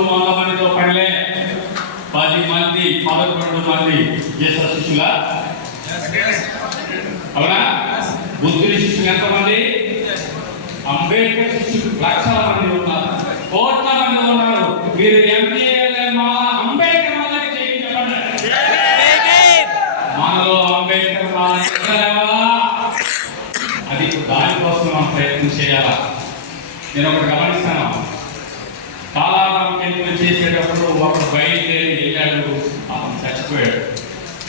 100 మందితో పనిలే 10 మంది 11 మంది చేసే శిష్యులా? అవునా? బుద్ధుని శిష్యులు ఎంతమంది? అంబేద్కర్ శిష్యులు లక్షల మంది ఉన్నారు, కోట్ల మంది ఉన్నారు. మీరు ఎంబీఏ మా అంబేద్కర్ వాళ్ళకి చేయించబడ్డారు. మనలో అంబేద్కర్ అది దానికోసం మనం ప్రయత్నం చేయాలా. నేను ఒకటి గమనిస్తాను, కాలారం ఎన్నికలు చేసేటప్పుడు ఒకడు బయలుదేరి వెళ్ళాడు, అతను చచ్చిపోయాడు.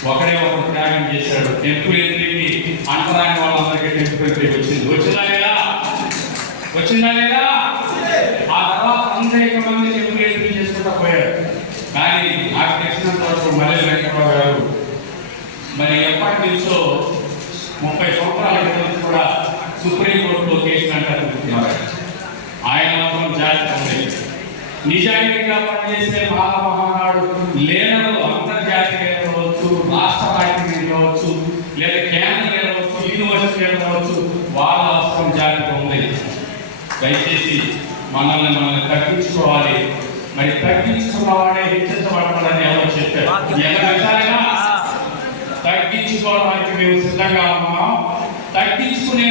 ఒకడే ఒకడు త్యాగం చేశాడు. టెంపుల్ ఎంట్రీకి అంటరాని వాళ్ళందరికీ టెంపుల్ ఎంట్రీ వచ్చింది. వచ్చిందా లేదా? ఆ తర్వాత అనేక మంది టెంపుల్ ఎంట్రీ చేసుకుంటూ పోయాడు. కానీ నాకు తెలిసినంత వరకు మల్లె వెంకటరావు గారు మరి ఎప్పటి నుంచో 30 సంవత్సరాల క్రితం కూడా సుప్రీంకోర్టులో కేసు అంటారు. ఆయన మాత్రం జాగ్రత్త ఉంది. నిజాయితీగా పనిచేసే మహామహానాడు లేనలు అంతర్జాతీయ కావచ్చు, రాష్ట్ర పార్టీ కావచ్చు, లేదా కేంద్ర కావచ్చు, యూనివర్సిటీ కావచ్చు, వాళ్ళ అవసరం జాగ్రత్త ఉంది. దయచేసి మనల్ని తగ్గించుకోవాలి. మరి తగ్గించుకున్న వాడే హెచ్చరించబడతాడని ఎవరో చెప్పారు. విధాలుగా తగ్గించుకోవడానికి మేము సిద్ధంగా ఉన్నాం. తగ్గించుకునే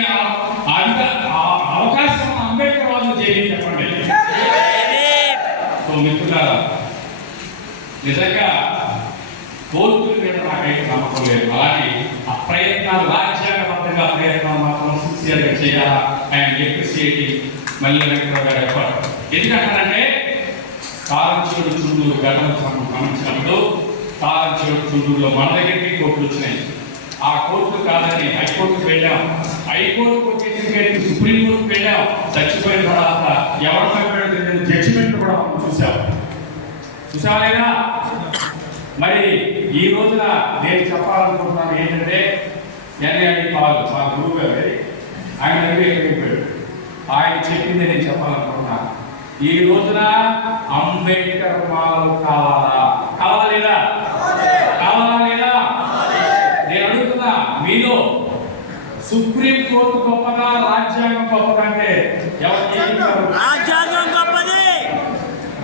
అవకాశం అంబేద్కర్ వాళ్ళు చేయండి చెప్పండి. మిత్రులారా, నిజంగా కోర్టుల మీద నాకైతే నమ్మకం లేదు. అలాగే ఆ ప్రయత్నాలు రాజ్యాంగబద్ధంగా ప్రయత్నాలు మాత్రం సిన్సియర్గా చేయాలా. అండ్ ఎప్రిసియేటింగ్ మల్లె వెంకటరావు గారి ఎఫర్ట్. ఎందుకంటారంటే కారంచేడు చుండూరు ఘటన గమనించినప్పుడు కారంచేడు చుండూరులో మన దగ్గరికి కోర్టులు వచ్చినాయి. ఆ కోర్టు కాదని హైకోర్టుకు వెళ్ళాం. హైకోర్టుకు వచ్చేసి సుప్రీంకోర్టుకు వెళ్ళాం. చచ్చిపోయిన తర్వాత ఎవరి జడ్జిమెంట్ కూడా చూసావా లేదా? మరి ఈ రోజున నేను చెప్పాలనుకుంటున్నాను ఏంటంటే, ఎన్ఐడి పాల్ మా గురువు గారు ఆయన అయిపోయాడు. ఆయన చెప్పింది నేను చెప్పాలనుకుంటున్నాను. ఈ రోజున అంబేద్కర్ మాలలు కావాలా లేదా? నేను అడుగుతున్నా, మీలో సుప్రీం కోర్టు గొప్పదా, రాజ్యాంగం గొప్పదా అంటే ఎవరు చెప్తారు?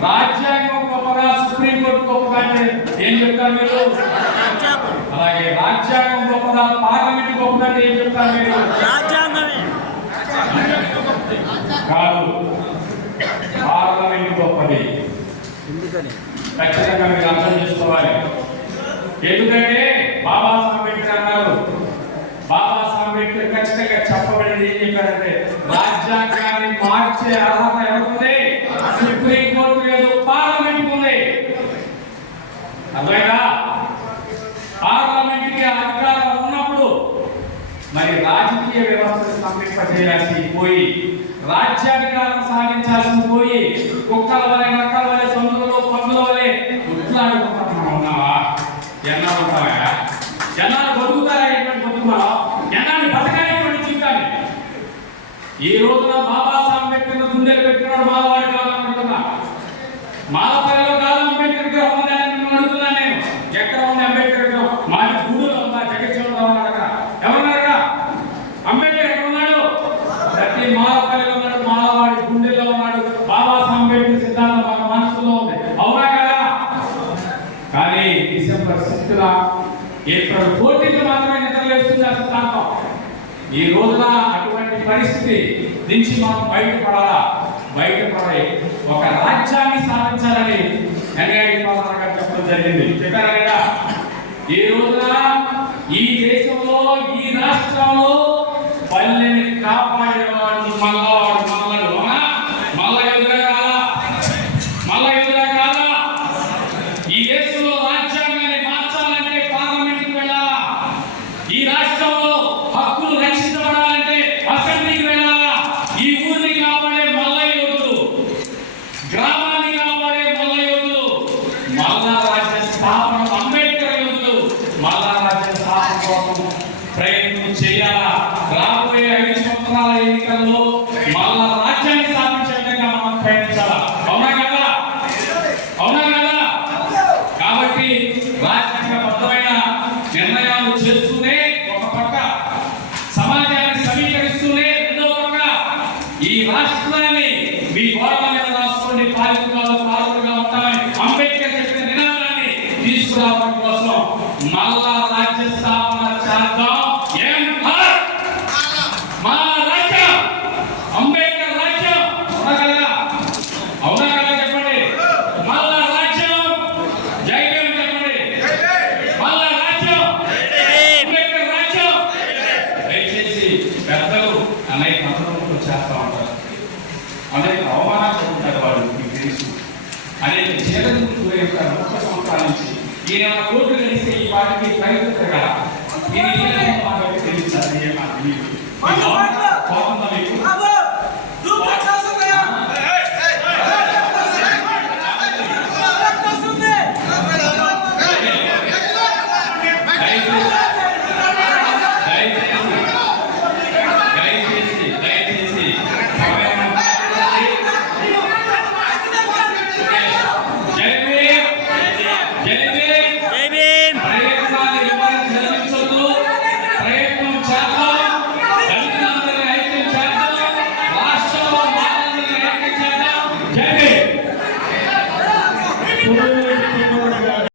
రాజ్యాంగం గొప్పదా, సుప్రీం కోర్టు గొప్పదా అంటే ఏం చెప్తారు మీరు? అలాగే రాజ్యాంగం గొప్పదా, పార్లమెంట్ గొప్పదా అంటే ఏం చెప్తారు మీరు? కాదు, పార్లమెంట్ గొప్పది. ఖచ్చితంగా మీరు అర్థం చేసుకోవాలి. ఎందుకంటే బాబాసాహెబ్ అంబేద్కర్ అన్నారు. బాబాసాహెబ్ అంబేద్కర్ ఖచ్చితంగా చెప్పబడింది ఏం చెప్పారంటే, రాజ్యాంగాన్ని మార్చే అర్హత ఎవరుంది? సుప్రీం కోర్టు లేదు, పార్లమెంట్ ఉంది. అర్థమైనా? పార్లమెంట్ కి అధికారం ఉన్నప్పుడు మరి రాజకీయ వ్యవస్థను సంపింపజేయాల్సి పోయి, రాజ్యాధికారం సాధించాల్సి పోయి, కుక్కల వలె నక్కల వలె సొందులలో పందుల వలె ఉన్నావా? ఎన్నాళ్ళు ఉంటావా? ఎన్నాళ్ళు బతుకుతారా? ఎటువంటి బతుకున్నావా? ఎన్నాళ్ళు బతకాలి జీవితాన్ని? ఈ రోజున బాబాసాహెబ్ అంబేద్కర్ గుండెలు పెట్టినాడు మాలవాడి కావాలనుకుంటున్నా. మాలపల్లిలో కాదు అంబేద్కర్ విగ్రహం ఉందని మిమ్మల్ని అడుగుతున్నాను నేను. ఎక్కడ ఉంది అంబేద్కర్ విగ్రహం? మాది గూడూరులో ఉందా? జగజ్జీవనరావు ఉన్నాడు అక్కడ. ఎవరున్నారుగా? అంబేద్కర్ ఎక్కడ ఉన్నాడు? ప్రతి మాలపల్లిలో ఉన్నాడు, మాలవాడి గుండెల్లో ఉన్నాడు. బాబాసాహెబ్ అంబేద్కర్ సిద్ధాంతం మన మనసులో ఉంది. అవునా కదా? కానీ డిసెంబర్ 6న ఏప్రిల్ 14th మాత్రమే నిద్రలేస్తుంది ఆ సిద్ధాంతం. ఈ రోజున అటువంటి పరిస్థితి నుంచి మనం బయటపడే ఒక రాజ్యాన్ని సాధించాలని ఎన్ఐడి పాలన గారు చెప్పడం జరిగింది. చెప్పారా లేదా? ఈ రోజున ఈ దేశంలో, ఈ రాష్ట్రంలో పల్లెని కాపాడేవాడు మల్లవాడు మల్లడు. మల్ల ఎదురా కాదా? ఈ దేశంలో రాజ్యాంగాన్ని మార్చాలంటే పార్లమెంట్కి వెళ్ళాలా? ఈ రాష్ట్రంలో హక్కులు రక్షించబడాలంటే అసెంబ్లీకి వెళ్ళాలా? ఈ ఊరిని కాపాడే మల్ల యోధులు, గ్రామాన్ని కాపాడే మల్ల యోధులు, మల్లా రాజ్య స్థాపన అంబేద్కర్ యోధులు మల్లా రాజ్య స్థాపన కోసం ప్రయత్నం చేయాలా? తీసుకురావడం కోసం మళ్ళా రాజ్య స్థాపన చేద్దాం. ఏం మా రాజ్యం అంబేద్కర్ రాజ్యం అవునా కదా? అవునా కదా? చెప్పండి. మళ్ళా రాజ్యం జై భీమ్ చెప్పండి. మళ్ళా రాజ్యం అంబేద్కర్ రాజ్యం. దయచేసి పెద్దలు అనేక అనుభవం చేస్తా ఉంటారు, అనేక అవమానాలు ఉంటారు, వాళ్ళు మీకు తెలుసు. అనేక చేతులు ఉంటారు. 30 సంవత్సరాల నుంచి ఈయన కోర్టు కలిస్తే ఈ పార్టీకి ప్రయత్నం కదా. కోపంతో